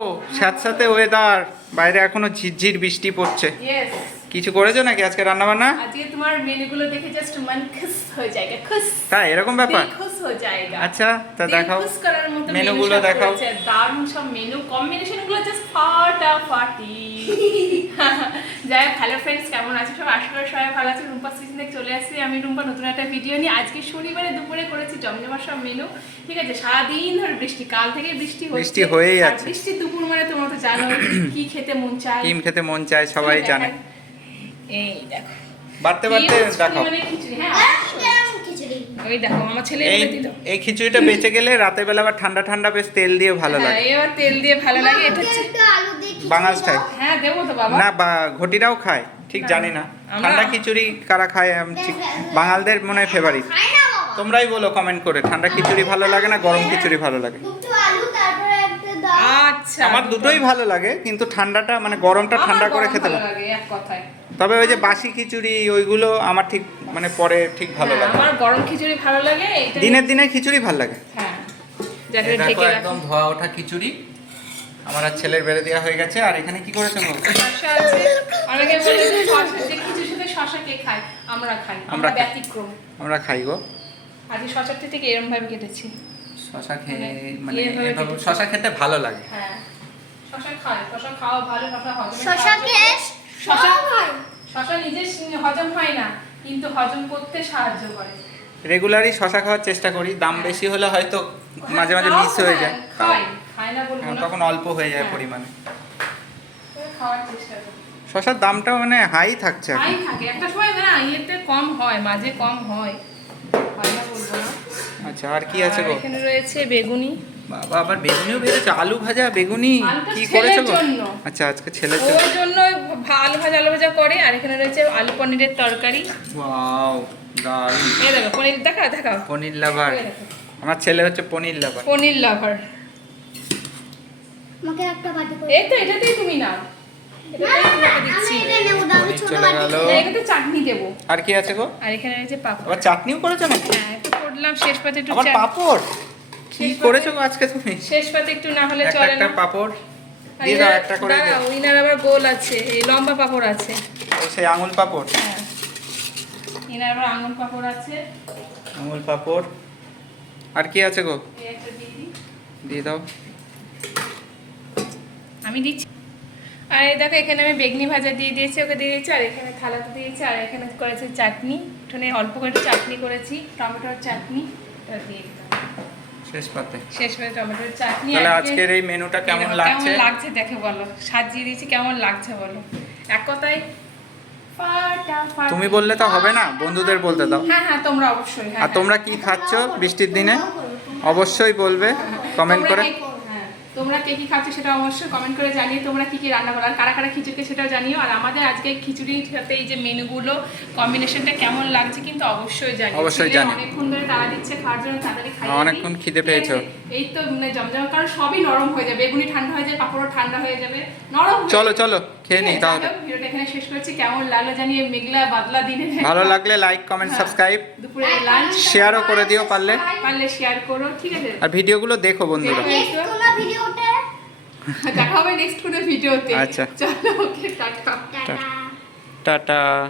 ও স্যাঁতস্যাঁতে weather, বাইরে এখনো ঝিরঝির বৃষ্টি পড়ছে। यस কিছু করেছো নাকি আজকে রান্না বান্না? আজকে তোমার মেনুগুলো দেখে জাস্ট মন খুশ হয়ে যায়গা, খুশ। তাই এরকম ব্যাপার? দিল খুশ হয়ে যায়গা। আচ্ছা তা দিল দেখাও খুশ করার মতো মেনুগুলো সব দেখাও। করেছে, দারুণ সব মেনু কম্বিনেশনগুলো জাস্ট ফাটাফাটি। যাই হোক, হ্যালো ফ্রেন্ডস, কেমন আছো সব? আশা করি সবাই ভালো আছে। রুম্পা সিজন থেকে চলে আসছি আমি, রুম্পা, নতুন একটা ভিডিও নিয়ে। আজকে শনিবারে দুপুরে করেছি জমজমাট সব মেনু। ঠিক আছে, সারাদিন ধরে বৃষ্টি, কাল থেকে বৃষ্টি বৃষ্টি হয়েই আর আছে। বৃষ্টি দুপুর মানে তোমরা তো জানো কি খেতে মন চায়। ডিম খেতে মন চায়, সবাই জানে। এই দেখো বাড়তে বাড়তে দেখাও। ওই দেখো আমার ছেলে এই বলে দিল। এই খিচুড়িটা বেঁচে গেলে রাতের বেলা আবার ঠান্ডা ঠান্ডা বেশ তেল দিয়ে ভালো হ্যাঁ, লাগে। এবার তেল দিয়ে ভালো লাগে। এটা হচ্ছে বাঙাল স্টাইল। হ্যাঁ, দেবো তো বাবা। না বা ঘটিরাও খায়, ঠিক না, জানি না। আমরা- ঠান্ডা খিচুড়ি কারা খায় আমি ঠিক, বাঙালদের মনে হয় ফেভারিট। তোমরাই বলো কমেন্ট করে, ঠান্ডা খিচুড়ি ভালো লাগে না গরম খিচুড়ি ভালো লাগে? আচ্ছা, আমার দুটোই ভালো লাগে, কিন্তু ঠান্ডাটা মানে গরমটা ঠান্ডা আমার করে গরম খেতে ভালো ভালো লাগে এক কথায়। তবে ওই যে বাসি খিচুড়ি ওইগুলো আমার ঠিক মানে পরে ঠিক ভালো হ্যাঁ, লাগে। আমার গরম খিচুড়ি ভালো লাগে। এটা দিনের দিনে খিচুড়ি ভালো লাগে। হ্যাঁ, যাকে দেখো ঢেকে একদম ধোয়া ওঠা খিচুড়ি আমার আর ছেলের বেড়ে দেওয়া হয়ে গেছে। আর এখানে কি করেছো গো? শসা আছে। অনেকে বলে যে শসা যে খিচুড়ির সাথে শসা কে খায়? আমরা খাই, আমরা আমরা খাই। ব্যতিক্রম। আমরা খাই গো। আজকে শসাটা থেকে এরকম ভাবে কেটেছি। শশা খেয়ে মানে মানে এভাবে এভাবে কেটেছি। শশা খেতে ভালো লাগে। হ্যাঁ, শসা খায়, শসা খাওয়া ভালো, শসা হজম। শসা নিজে হজম হয় না, কিন্তু হজম করতে সাহায্য করে। রেগুলারই শশা খাওয়ার চেষ্টা করি, দাম বেশি হলে হয়তো মাঝে মাঝে মিস হয়ে যায়। খায় না বলবো না, তখন অল্প হয়ে যায় হ্যাঁ। পরিমাণে। তবে খাওয়ার চেষ্টা করি। শশার দামটাও মানে হাই থাকছে এখন। হাই থাকে, একটা সময় না ইয়েতে কম হয়, মাঝে কম হয়, হয় না বলবো না। আচ্ছা আর কি আছে গো? আর এখানে রয়েছে বেগুনি। বাবা আবার বেগুনিও বেড়েছে, আলু ভাজা বেগুনি আলুটা কি ছেলের করেছো গো? জন্য। আচ্ছা আজকে ছেলের জন্য। ওর জন্য আলু ভাজা করে। আর এখানে রয়েছে আলু পনিরের তরকারি। ওয়াও দারুণ। এই দেখো পনির, দেখাও পনির লাভার। এই দেখো, আমার ছেলে হচ্ছে পনির লাভার। পনির লাভার। আমাকে একটা বাটি করে এই তো এটাতেই তুমি নাও, এটাতেই তোমাকে দিচ্ছি। আমি এটা নেব, আমি ছোট চলে বাটি গেল। এটাতে চাটনি দেবো। আর কি আছে গো? আর এখানে রয়েছে পাপড়। আবার চাটনিও করেছো নাকি? হ্যাঁ, একটু করলাম শেষ পাতে একটু আবার পাপড় কি শেষ পাতে- করেছো গো আজকে তুমি? শেষ পাতে একটু না হলে একটা চলে একটা না। পাপড় আর দিয়ে দাও, একটা করে দাঁড়াও, দিও। ইনার আবার গোল আছে, এই লম্বা পাপড় আছে। ও সেই আঙুল পাপড়। হ্যাঁ, ইনার আবার আঙুল পাপড় আছে। আঙুল পাপড়। আর কি আছে গো? এই একটা দিয়ে দিই। দিয়ে দাও। আমি দিচ্ছি। আর এই দেখো এখানে আমি বেগনি ভাজা দিয়ে দিয়েছি, ওকে দিয়ে দিয়েছি। আর এখানে থালাতে দিয়েছি। আর এখানে করেছি চাটনি, এখানে অল্প করে একটু চাটনি করেছি, টমেটোর চাটনি। এটা দিয়ে দিলাম শেষ পাতে। শেষ করে, টমেটোর চাটনি। তাহলে আজকে- আজকের এই মেনুটা কেমন কেমন লাগছে? লাগছে দেখে বলো, সাজিয়ে দিয়েছি, কেমন লাগছে বলো। এক কথায় ফাটাফাটি। তুমি বললে তো হবে না, বন্ধুদের বলতে দাও। হ্যাঁ হ্যাঁ, তোমরা অবশ্যই। হ্যাঁ, আর তোমরা কি খাচ্ছ বৃষ্টির দিনে অবশ্যই বলবে কমেন্ট করে। তোমরা কে কি খাচ্ছ সেটা অবশ্যই কমেন্ট করে জানিয়ে তোমরা কি কি রান্না করো, আর কারা কারা খিচুড়ি সেটাও জানিও। আর আমাদের আজকে খিচুড়ির সাথে এই যে মেনুগুলো কম্বিনেশনটা কেমন লাগছে কিন্তু অবশ্যই জানিও। অবশ্যই ছেলে জানিও। অনেকক্ষণ ধরে তাড়া দিচ্ছে খাওয়ার জন্য, তাড়াতাড়ি খাইয়ে দিই। অনেকক্ষণ খিদে ঠিক পেয়েছো। আছে? এই তো মানে জমজম, কারণ সবই নরম হয়ে যাবে, বেগুনি ঠান্ডা হয়ে যাবে, পাঁপড়ও ঠান্ডা হয়ে যাবে, নরম হয়ে চলো যাবে। চলো খেয়ে নিই ঠিক আছে, তাহলে। যাই হোক, ভিডিওটা এখানে শেষ করছি। কেমন লাগলো জানিয়ে, মেঘলা বাদলা দিনে ভালো লাগলে লাইক কমেন্ট হ্যাঁ। সাবস্ক্রাইব দুপুরে লাঞ্চ শেয়ারও করে দিও পারলে। পারলে শেয়ার করো, ঠিক আছে? আর ভিডিওগুলো দেখো বন্ধুরা। নেক্সট কোন ভিডিওতে দেখা হবে নেক্সট কোনো ভিডিওতে। আচ্ছা। চলো, ওকে, টাটা। Tata tata.